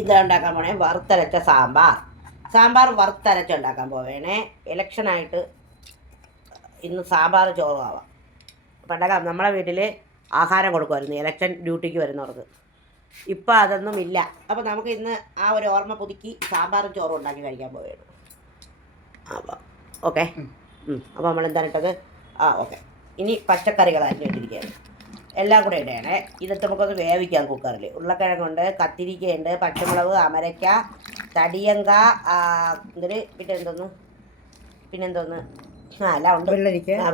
ഇത് ഉണ്ടാക്കാൻ പോണേ വറുത്തരച്ച സാമ്പാർ വറുത്തരച്ചുണ്ടാക്കാൻ പോവേണേ. ഇലക്ഷനായിട്ട് ഇന്ന് സാമ്പാർ ചോറുമാവാം. പണ്ടൊക്കെ നമ്മളെ വീട്ടിൽ ആഹാരം കൊടുക്കുമായിരുന്നു ഇലക്ഷൻ ഡ്യൂട്ടിക്ക് വരുന്നവർക്ക്. ഇപ്പം അതൊന്നും ഇല്ല. അപ്പോൾ നമുക്ക് ഇന്ന് ആ ഒരു ഓർമ്മ പുതുക്കി സാമ്പാറും ചോറും ഉണ്ടാക്കി കഴിക്കാൻ പോവുകയാണ്. അപ്പോൾ ഓക്കെ. അപ്പോൾ നമ്മൾ എന്താണ് ഇട്ടത്? ഓക്കെ. ഇനി പച്ചക്കറികൾ അരിഞ്ഞ് വെച്ചിരിക്കുകയാണ്. എല്ലാം കൂടെ ഇടണേ. ഇതൊക്കെ നമുക്കൊന്ന് വേവിക്കാം കുക്കറിൽ. ഉരുളക്കിഴങ്ങുണ്ട്, കത്തിരിക്കയുണ്ട്, പച്ചമുളക്, അമരയ്ക്ക, തടിയങ്ക, എന്തൊരു പിന്നെന്തോന്ന് എല്ലാം ഉണ്ട്.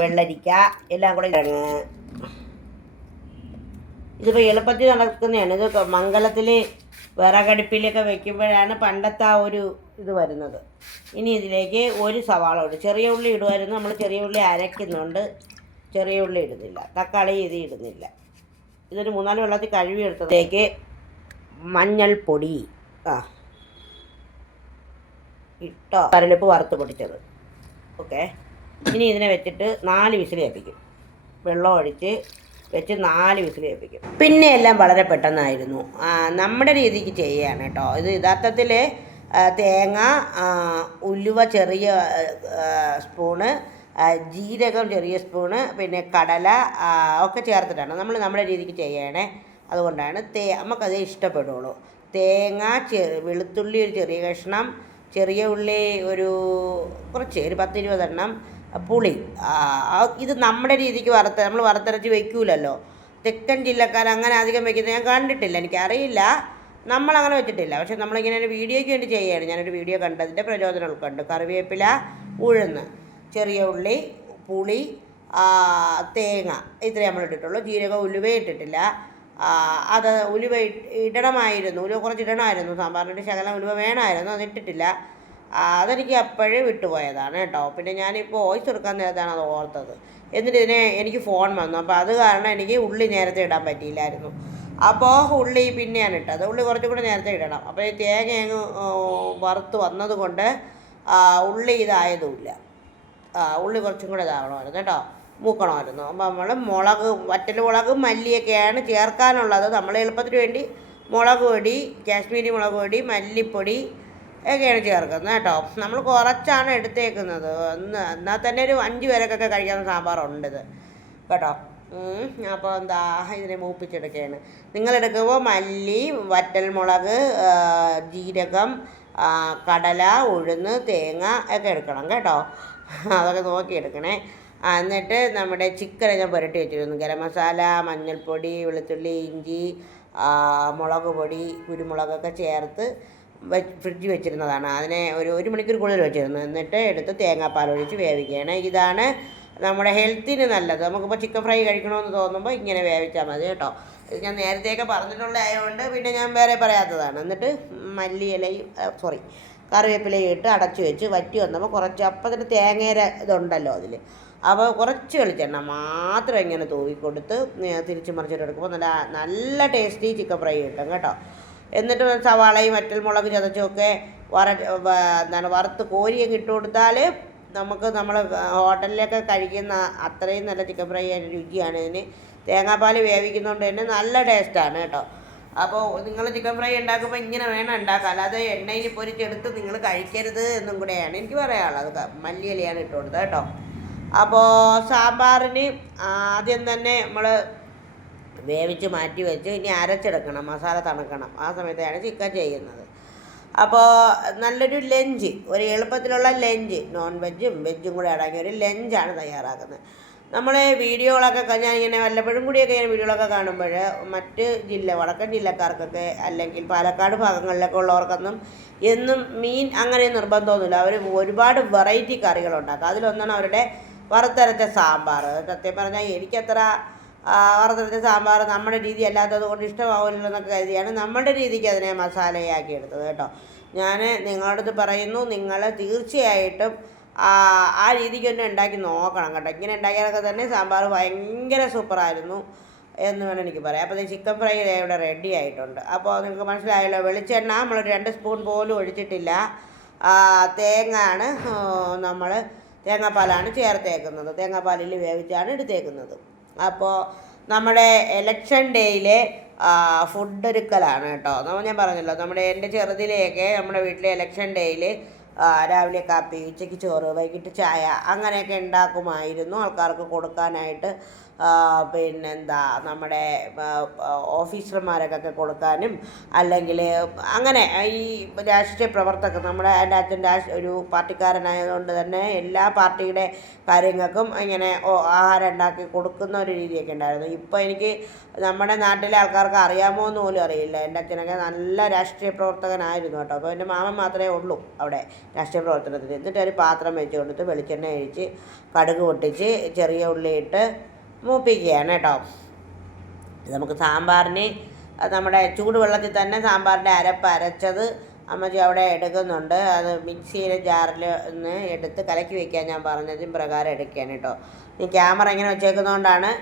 വെള്ളരിക്ക എല്ലാം കൂടെ ഇടങ്ങ്. ഇതിപ്പോൾ എളുപ്പത്തിൽ നടക്കുന്നതാണ്. ഇത് മംഗലത്തിൽ വിറകടുപ്പിലൊക്കെ വെക്കുമ്പോഴാണ് പണ്ടത്തെ ആ ഒരു ഇത് വരുന്നത്. ഇനി ഇതിലേക്ക് ഒരു സവാള ഇടും. ചെറിയ ഉള്ളി ഇടുമായിരുന്നു. നമ്മൾ ചെറിയ ഉള്ളി അരയ്ക്കുന്നുണ്ട്, ചെറിയ ഉള്ളി ഇടുന്നില്ല. തക്കാളി ഇത് ഇടുന്നില്ല. ഇതൊരു 3-4 വെള്ളത്തിൽ കഴുകി എടുത്തതിലേക്ക് മഞ്ഞൾപ്പൊടി ഇട്ടോ, കരളിപ്പ് വറുത്ത് പൊടിച്ചത്. ഓക്കെ. ഇനി ഇതിനെ വെച്ചിട്ട് 4 വിസിൽ കേൾപ്പിക്കും. വെള്ളം ഒഴിച്ച് വെച്ച് 4 വിസിൽ കേൾപ്പിക്കും. പിന്നെ എല്ലാം വളരെ പെട്ടെന്നായിരുന്നു. നമ്മുടെ രീതിക്ക് ചെയ്യുകയാണ് കേട്ടോ. ഇത് യഥാർത്ഥത്തിൽ തേങ്ങ, ഉലുവ ചെറിയ സ്പൂണ്, ജീരകം ചെറിയ സ്പൂണ്, പിന്നെ കടല ഒക്കെ ചേർത്തിട്ടാണ് നമ്മൾ നമ്മുടെ രീതിക്ക് ചെയ്യണേ. അതുകൊണ്ടാണ് നമുക്കതേ ഇഷ്ടപ്പെടുള്ളൂ. തേങ്ങ, വെളുത്തുള്ളി ഒരു ചെറിയ കഷ്ണം, ചെറിയ ഉള്ളി ഒരു 10-20 എണ്ണം, പുളി. ഇത് നമ്മുടെ രീതിക്ക് നമ്മൾ വറുത്തരച്ച് വയ്ക്കൂലല്ലോ. തെക്കൻ ജില്ലക്കാർ അങ്ങനെ അധികം വയ്ക്കുന്നത് ഞാൻ കണ്ടിട്ടില്ല, എനിക്കറിയില്ല. നമ്മളങ്ങനെ വെച്ചിട്ടില്ല. പക്ഷെ നമ്മളിങ്ങനെ ഒരു വീഡിയോയ്ക്ക് വേണ്ടി ചെയ്യുകയാണ്. ഞാനൊരു വീഡിയോ കണ്ടതിൻ്റെ പ്രചോദനം ഉൾക്കൊണ്ട് കറിവേപ്പില, ഉഴുന്ന്, ചെറിയ ഉള്ളി, പുളി, തേങ്ങ ഇത്രയും നമ്മൾ ഇട്ടിട്ടുള്ളൂ. ജീരകം, ഉലുവ ഇട്ടിട്ടില്ല. അത് ഉലുവ ഇടണമായിരുന്നു. ഉലുവ കുറച്ച് ഇടണമായിരുന്നു. സാമ്പാറിൻ്റെ ശകലം ഉലുവ വേണമായിരുന്നു. അതിട്ടിട്ടില്ല. അതെനിക്ക് അപ്പോഴേ വിട്ടുപോയതാണ് കേട്ടോ. പിന്നെ ഞാനിപ്പോൾ വോയിസ് എടുക്കാൻ നേരത്താണ് അത് ഓർത്തത്. എന്നിട്ട് എനിക്ക് ഫോൺ വന്നു. അപ്പോൾ അത് കാരണം എനിക്ക് ഉള്ളി നേരത്തെ ഇടാൻ പറ്റിയില്ലായിരുന്നു. അപ്പോൾ ഉള്ളി പിന്നെയാണ് ഇട്ടത്. ഉള്ളി കുറച്ചും കൂടെ നേരത്തെ ഇടണം. അപ്പോൾ ഈ തേങ്ങ അങ്ങ് വറുത്ത് വന്നത് കൊണ്ട് ഉള്ളി ഇതായതുമില്ല. ഉള്ളി കുറച്ചും കൂടെ ഇതാവണമായിരുന്നു കേട്ടോ, മൂക്കണമായിരുന്നു. അപ്പോൾ നമ്മൾ വറ്റൽ മുളക്, മല്ലിയൊക്കെയാണ് ചേർക്കാനുള്ളത്. നമ്മൾ എളുപ്പത്തിന് വേണ്ടി മുളക് പൊടി, കാശ്മീരി മുളക് പൊടി, മല്ലിപ്പൊടി ഒക്കെയാണ് ചേർക്കുന്നത് കേട്ടോ. നമ്മൾ കുറച്ചാണ് എടുത്തേക്കുന്നത്. എന്നാൽ തന്നെ ഒരു 5 പേരൊക്കെ കഴിക്കാവുന്ന സാമ്പാറുണ്ട് കേട്ടോ. അപ്പോൾ ഇതിനെ മൂപ്പിച്ചെടുക്കുകയാണ്. നിങ്ങളെടുക്കുമ്പോൾ മല്ലി, വറ്റൽ മുളക്, ജീരകം, കടല, ഉഴുന്ന്, തേങ്ങ ഒക്കെ എടുക്കണം കേട്ടോ. അതൊക്കെ നോക്കിയെടുക്കണേ. എന്നിട്ട് നമ്മുടെ ചിക്കൻ ഞാൻ പുരട്ടി വെച്ചിരുന്നു. ഗരം മസാല, മഞ്ഞൾപ്പൊടി, വെളുത്തുള്ളി, ഇഞ്ചി, മുളക് പൊടി, കുരുമുളകൊക്കെ ചേർത്ത് ഫ്രിഡ്ജിൽ വെച്ചിരുന്നതാണ്. അതിനെ ഒരു മണിക്കൂർ കൂടുതൽ വെച്ചിരുന്നു. എന്നിട്ട് എടുത്ത് തേങ്ങാപ്പാൽ ഒഴിച്ച് വേവിക്കുകയാണ്. ഇതാണ് നമ്മുടെ ഹെൽത്തിന് നല്ലത്. നമുക്കിപ്പോൾ ചിക്കൻ ഫ്രൈ കഴിക്കണമെന്ന് തോന്നുമ്പോൾ ഇങ്ങനെ വേവിച്ചാൽ മതി കേട്ടോ. ഞാൻ നേരത്തെയൊക്കെ പറഞ്ഞിട്ടുള്ളതായതുകൊണ്ട് പിന്നെ ഞാൻ വേറെ പറയാത്തതാണ്. എന്നിട്ട് കറിവേപ്പിലയും ഇട്ട് അടച്ചു വെച്ച് വറ്റി വന്നപ്പോൾ കുറച്ച് അപ്പത്തിന് തേങ്ങയുടെ ഇതുണ്ടല്ലോ അതിൽ. അപ്പോൾ കുറച്ച് വെളിച്ചെണ്ണ മാത്രം ഇങ്ങനെ തൂവിക്കൊടുത്ത് തിരിച്ച് മറിച്ചിട്ട് എടുക്കുമ്പോൾ നല്ല ടേസ്റ്റി ചിക്കൻ ഫ്രൈ കിട്ടും കേട്ടോ. എന്നിട്ട് സവാളയും വറ്റൽ മുളക് ചതച്ചുമൊക്കെ വറുത്ത് കോരിയൊക്കെ ഇട്ട് കൊടുത്താൽ നമ്മൾ ഹോട്ടലിലൊക്കെ കഴിക്കുന്ന അത്രയും നല്ല ചിക്കൻ ഫ്രൈ ആയിട്ട് രുചിയാണ് ഇതിന്. തേങ്ങാപ്പാൽ വേവിക്കുന്നതുകൊണ്ട് തന്നെ നല്ല ടേസ്റ്റാണ് കേട്ടോ. അപ്പോൾ നിങ്ങൾ ചിക്കൻ ഫ്രൈ ഉണ്ടാക്കുമ്പോൾ ഇങ്ങനെ വേണം ഉണ്ടാക്കുക. അല്ലാതെ എണ്ണയിൽ പൊരിച്ചെടുത്ത് നിങ്ങൾ കഴിക്കരുത് എന്നും കൂടെയാണ് എനിക്ക് പറയാനുള്ളത്. മല്ലിയിലയാണ് ഇട്ട് കൊടുത്തത് കേട്ടോ. അപ്പോൾ സാമ്പാറിന് ആദ്യം തന്നെ നമ്മൾ വേവിച്ച് മാറ്റി വെച്ച് ഇനി അരച്ചെടുക്കണം, മസാല തണുക്കണം. ആ സമയത്താണ് ചിക്കൻ ചെയ്യുന്നത്. അപ്പോൾ നല്ലൊരു ലഞ്ച്, ഒരു എളുപ്പത്തിലുള്ള ലഞ്ച്, നോൺ വെജും വെജും കൂടെ അടങ്ങിയ ഒരു ലഞ്ചാണ് തയ്യാറാക്കുന്നത്. നമ്മൾ വീഡിയോകളൊക്കെ ഞാനിങ്ങനെ വല്ലപ്പോഴും കൂടിയൊക്കെ ഇങ്ങനെ വീഡിയോകളൊക്കെ കാണുമ്പോൾ മറ്റ് വടക്കൻ ജില്ലക്കാർക്കൊക്കെ അല്ലെങ്കിൽ പാലക്കാട് ഭാഗങ്ങളിലൊക്കെ ഉള്ളവർക്കൊന്നും എന്നും മീൻ അങ്ങനെ നിർബന്ധമൊന്നുമില്ല. അവർ ഒരുപാട് വെറൈറ്റി കറികളുണ്ടാക്കും. അതിലൊന്നാണ് അവരുടെ വറുത്തരച്ച സാമ്പാർ. സത്യം പറഞ്ഞാൽ എനിക്കത്ര വറുത്തരച്ച സാമ്പാർ നമ്മുടെ രീതി അല്ലാത്തത് കൊണ്ട് ഇഷ്ടമാവില്ലല്ലോ എന്നൊക്കെ കരുതിയാണ് നമ്മുടെ രീതിക്ക് അതിനെ മസാലയാക്കി എടുത്തത് കേട്ടോ. ഞാൻ നിങ്ങളടുത്ത് പറയുന്നു, നിങ്ങൾ തീർച്ചയായിട്ടും ആ രീതിക്ക് തന്നെ ഉണ്ടാക്കി നോക്കണം കേട്ടോ. ഇങ്ങനെ ഉണ്ടാക്കിയാലൊക്കെ തന്നെ സാമ്പാർ ഭയങ്കര സൂപ്പറായിരുന്നു എന്ന് വേണം എനിക്ക് പറയാം. അപ്പോൾ ചിക്കൻ ഫ്രൈ ഇവിടെ റെഡി ആയിട്ടുണ്ട്. അപ്പോൾ നിങ്ങൾക്ക് മനസ്സിലായല്ലോ. വെളിച്ചെണ്ണ നമ്മൾ 2 സ്പൂൺ പോലും ഒഴിച്ചിട്ടില്ല. തേങ്ങാപ്പാലാണ് ചേർത്തേക്കുന്നത്. തേങ്ങാപ്പാലിൽ വേവിച്ചാണ് എടുത്തേക്കുന്നത്. അപ്പോൾ നമ്മുടെ ഇലക്ഷൻ ഡേയിലെ ഫുഡ് ഒരുക്കലാണ് കേട്ടോ. ഞാൻ പറഞ്ഞല്ലോ, എൻ്റെ ചെറുതിലെയൊക്കെ നമ്മുടെ വീട്ടിലെ ഇലക്ഷൻ ഡേയിൽ രാവിലെ കാപ്പി, ഉച്ചയ്ക്ക് ചോറ്, വൈകിട്ട് ചായ അങ്ങനെയൊക്കെ ഉണ്ടാക്കുമായിരുന്നു ആൾക്കാർക്ക് കൊടുക്കാനായിട്ട്. പിന്നെന്താ, നമ്മുടെ ഓഫീസർമാരൊക്കെ കൊടുക്കാനും, അല്ലെങ്കിൽ അങ്ങനെ ഈ രാഷ്ട്രീയ പ്രവർത്തകർ, നമ്മുടെ എൻ്റെ അച്ഛൻ ഒരു പാർട്ടിക്കാരനായതുകൊണ്ട് തന്നെ എല്ലാ പാർട്ടിയുടെ കാര്യങ്ങൾക്കും ഇങ്ങനെ ആഹാരം ഉണ്ടാക്കി കൊടുക്കുന്ന ഒരു രീതിയൊക്കെ ഉണ്ടായിരുന്നു. ഇപ്പോൾ എനിക്ക് നമ്മുടെ നാട്ടിലെ ആൾക്കാർക്ക് അറിയാമോ എന്ന് പോലും അറിയില്ല. എൻ്റെ അച്ഛനൊക്കെ നല്ല രാഷ്ട്രീയ പ്രവർത്തകനായിരുന്നു കേട്ടോ. അപ്പോൾ എൻ്റെ മാമൻ മാത്രമേ ഉള്ളൂ അവിടെ രാഷ്ട്രീയ പ്രവർത്തനത്തിൽ. എന്നിട്ട് ഒരു പാത്രം വെച്ച് കൊടുത്ത് വെളിച്ചെണ്ണ ഒഴിച്ച് കടുക് പൊട്ടിച്ച് ചെറിയ ഉള്ളിയിട്ട് മൂപ്പിക്കുകയാണ് കേട്ടോ. നമുക്ക് സാമ്പാറിന് നമ്മുടെ ചൂടുവെള്ളത്തിൽ തന്നെ സാമ്പാറിൻ്റെ അരച്ചത് അമ്മച്ചി അവിടെ എടുക്കുന്നുണ്ട്. അത് മിക്സിയിലെ ജാറിൽ നിന്ന് എടുത്ത് കലക്കി വയ്ക്കാൻ ഞാൻ പറഞ്ഞതും പ്രകാരം എടുക്കുകയാണ് കേട്ടോ. ഈ ക്യാമറ ഇങ്ങനെ വെച്ചേക്കുന്നതുകൊണ്ടാണ്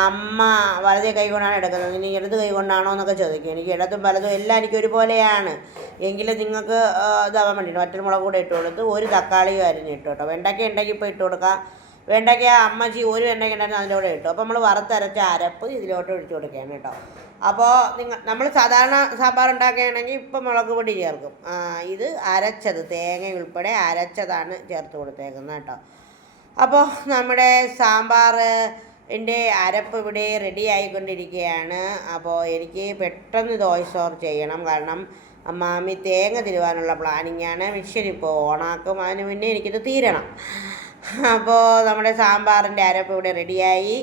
അമ്മ വലതേ കൈ കൊണ്ടാണ് എടുക്കുന്നത്, ഇനി ഇടത് കൈ കൊണ്ടാണോ എന്നൊക്കെ ചോദിക്കും. എനിക്ക് ഇടതും വലതും എല്ലാം എനിക്ക് ഒരുപോലെയാണ്. എങ്കിലും നിങ്ങൾക്ക് ഇതാവാൻ വേണ്ടിയിട്ട് വറ്റൽമുളക് കൂടെ ഇട്ട് കൊടുത്ത് ഒരു തക്കാളിയും അരിഞ്ഞിട്ട് കേട്ടോ. വെണ്ടയ്ക്ക ഉണ്ടെങ്കിൽ ഇപ്പോൾ ഇട്ട് കൊടുക്കാം. വെണ്ടയ്ക്ക അമ്മച്ചി ഒരു വെണ്ടയ്ക്ക ഉണ്ടായിരുന്നു അതിൻ്റെ കൂടെ ഇട്ടു. അപ്പോൾ നമ്മൾ വറുത്തരച്ച അരപ്പ് ഇതിലോട്ട് ഒഴിച്ചു കൊടുക്കുകയാണ് കേട്ടോ. അപ്പോൾ നമ്മൾ സാധാരണ സാമ്പാർ ഉണ്ടാക്കുകയാണെങ്കിൽ ഇപ്പം മുളക് പൊടി ചേർക്കും. ഇത് അരച്ചത്, തേങ്ങ ഉൾപ്പെടെ അരച്ചതാണ് ചേർത്ത് കൊടുത്തേക്കുന്നത് കേട്ടോ. അപ്പോൾ നമ്മുടെ സാമ്പാറിൻ്റെ അരപ്പ് ഇവിടെ റെഡി ആയിക്കൊണ്ടിരിക്കുകയാണ്. അപ്പോൾ എനിക്ക് പെട്ടെന്ന് ദോശ ചെയ്യണം, കാരണം മാമി തേങ്ങ തിരുവാനുള്ള പ്ലാനിങ്ങാണ്. മിക്സർ ഇപ്പോൾ ഓണാക്കും, അതിന് മുന്നേ എനിക്കിത് തീരണം. അപ്പോൾ നമ്മുടെ സാമ്പാറിൻ്റെ അരപ്പ് ഇവിടെ റെഡിയായി.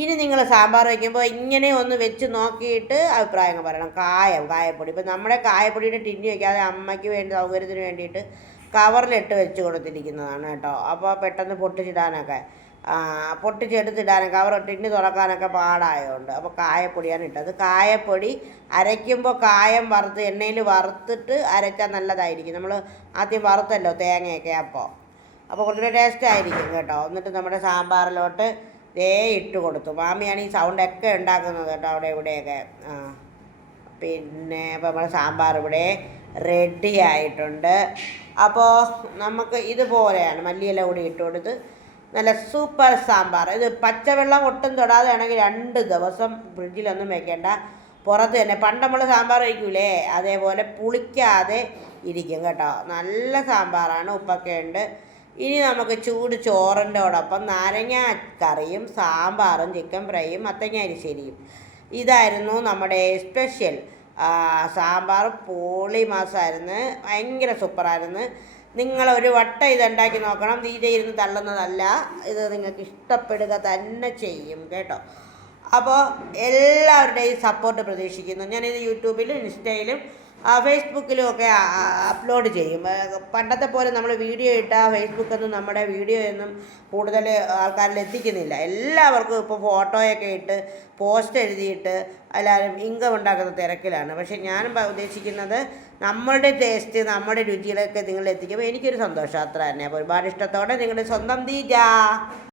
ഇനി നിങ്ങൾ സാമ്പാർ വയ്ക്കുമ്പോൾ ഇങ്ങനെ ഒന്ന് വെച്ച് നോക്കിയിട്ട് അഭിപ്രായങ്ങൾ പറയണം. കായപ്പൊടി ഇപ്പോൾ നമ്മുടെ കായപ്പൊടിയുടെ ടിന്നി വയ്ക്കാതെ അമ്മയ്ക്ക് വേണ്ടി സൗകര്യത്തിന് വേണ്ടിയിട്ട് കവറിലിട്ട് വെച്ച് കൊടുത്തിരിക്കുന്നതാണ് കേട്ടോ. അപ്പോൾ പെട്ടെന്ന് പൊട്ടിച്ചെടുത്തിടാനും കവർ ടിന്നി തുറക്കാനൊക്കെ പാടായതുകൊണ്ട് അപ്പോൾ കായപ്പൊടിയാണ് ഇട്ടത്. കായപ്പൊടി അരയ്ക്കുമ്പോൾ കായം വറുത്ത് എണ്ണയിൽ വറുത്തിട്ട് അരച്ചാൽ നല്ലതായിരിക്കും. നമ്മൾ ആദ്യം വറുത്തല്ലോ തേങ്ങയൊക്കെ, അപ്പോൾ കുറച്ചുകൂടെ ടേസ്റ്റ് ആയിരിക്കും കേട്ടോ. എന്നിട്ട് നമ്മുടെ സാമ്പാറിലോട്ട് ഇട്ട് കൊടുത്തു. മാമിയാണ് ഈ സൗണ്ടൊക്കെ ഉണ്ടാക്കുന്നത് കേട്ടോ അവിടെ ഇവിടെയൊക്കെ. പിന്നെ അപ്പോൾ നമ്മുടെ സാമ്പാർ ഇവിടെ റെഡി ആയിട്ടുണ്ട്. അപ്പോൾ നമുക്ക് ഇതുപോലെയാണ് മല്ലിയില കൂടി ഇട്ട് കൊടുത്ത് നല്ല സൂപ്പർ സാമ്പാർ. ഇത് പച്ചവെള്ളം ഒട്ടും തൊടാതെ ആണെങ്കിൽ 2 ദിവസം ഫ്രിഡ്ജിലൊന്നും വെക്കേണ്ട, പുറത്ത് തന്നെ പണ്ട് നമ്മൾ സാമ്പാർ വയ്ക്കൂലേ അതേപോലെ പുളിക്കാതെ ഇരിക്കും കേട്ടോ. നല്ല സാമ്പാറാണ്, ഉപ്പൊക്കെ ഉണ്ട്. ഇനി നമുക്ക് ചൂട് ചോറിൻ്റെയോടൊപ്പം നാരങ്ങ കറിയും സാമ്പാറും ചിക്കൻ ഫ്രൈയും മത്തങ്ങ അരിശ്ശേരിയും. ഇതായിരുന്നു നമ്മുടെ സ്പെഷ്യൽ സാമ്പാർ. പൊളി മാസമായിരുന്നു, ഭയങ്കര സൂപ്പറായിരുന്നു. നിങ്ങളൊരു വട്ടം ഇതുണ്ടാക്കി നോക്കണം. ഇരുന്ന് തള്ളുന്നതല്ല, ഇത് നിങ്ങൾക്ക് ഇഷ്ടപ്പെടുക തന്നെ ചെയ്യും കേട്ടോ. അപ്പോൾ എല്ലാവരുടെയും സപ്പോർട്ട് പ്രതീക്ഷിക്കുന്നു. ഞാനിത് യൂട്യൂബിലും ഇൻസ്റ്റയിലും ഫേസ്ബുക്കിലും ഒക്കെ അപ്ലോഡ് ചെയ്യും. പണ്ടത്തെ പോലെ നമ്മൾ വീഡിയോ ഇട്ടാൽ ഫേസ്ബുക്കൊന്നും നമ്മുടെ വീഡിയോ ഒന്നും കൂടുതൽ ആൾക്കാരിൽ എത്തിക്കുന്നില്ല. എല്ലാവർക്കും ഇപ്പോൾ ഫോട്ടോയൊക്കെ ഇട്ട് പോസ്റ്റ് എഴുതിയിട്ട് എല്ലാവരും ഇൻകം ഉണ്ടാക്കുന്ന തിരക്കിലാണ്. പക്ഷേ ഞാനും ഉദ്ദേശിക്കുന്നത് നമ്മളുടെ ടേസ്റ്റ്, നമ്മുടെ രുചികളൊക്കെ നിങ്ങൾ എത്തിക്കുമ്പോൾ എനിക്കൊരു സന്തോഷം, അത്ര തന്നെ. അപ്പോൾ ഒരുപാട് ഇഷ്ടത്തോടെ നിങ്ങളുടെ സ്വന്തം ദീജ.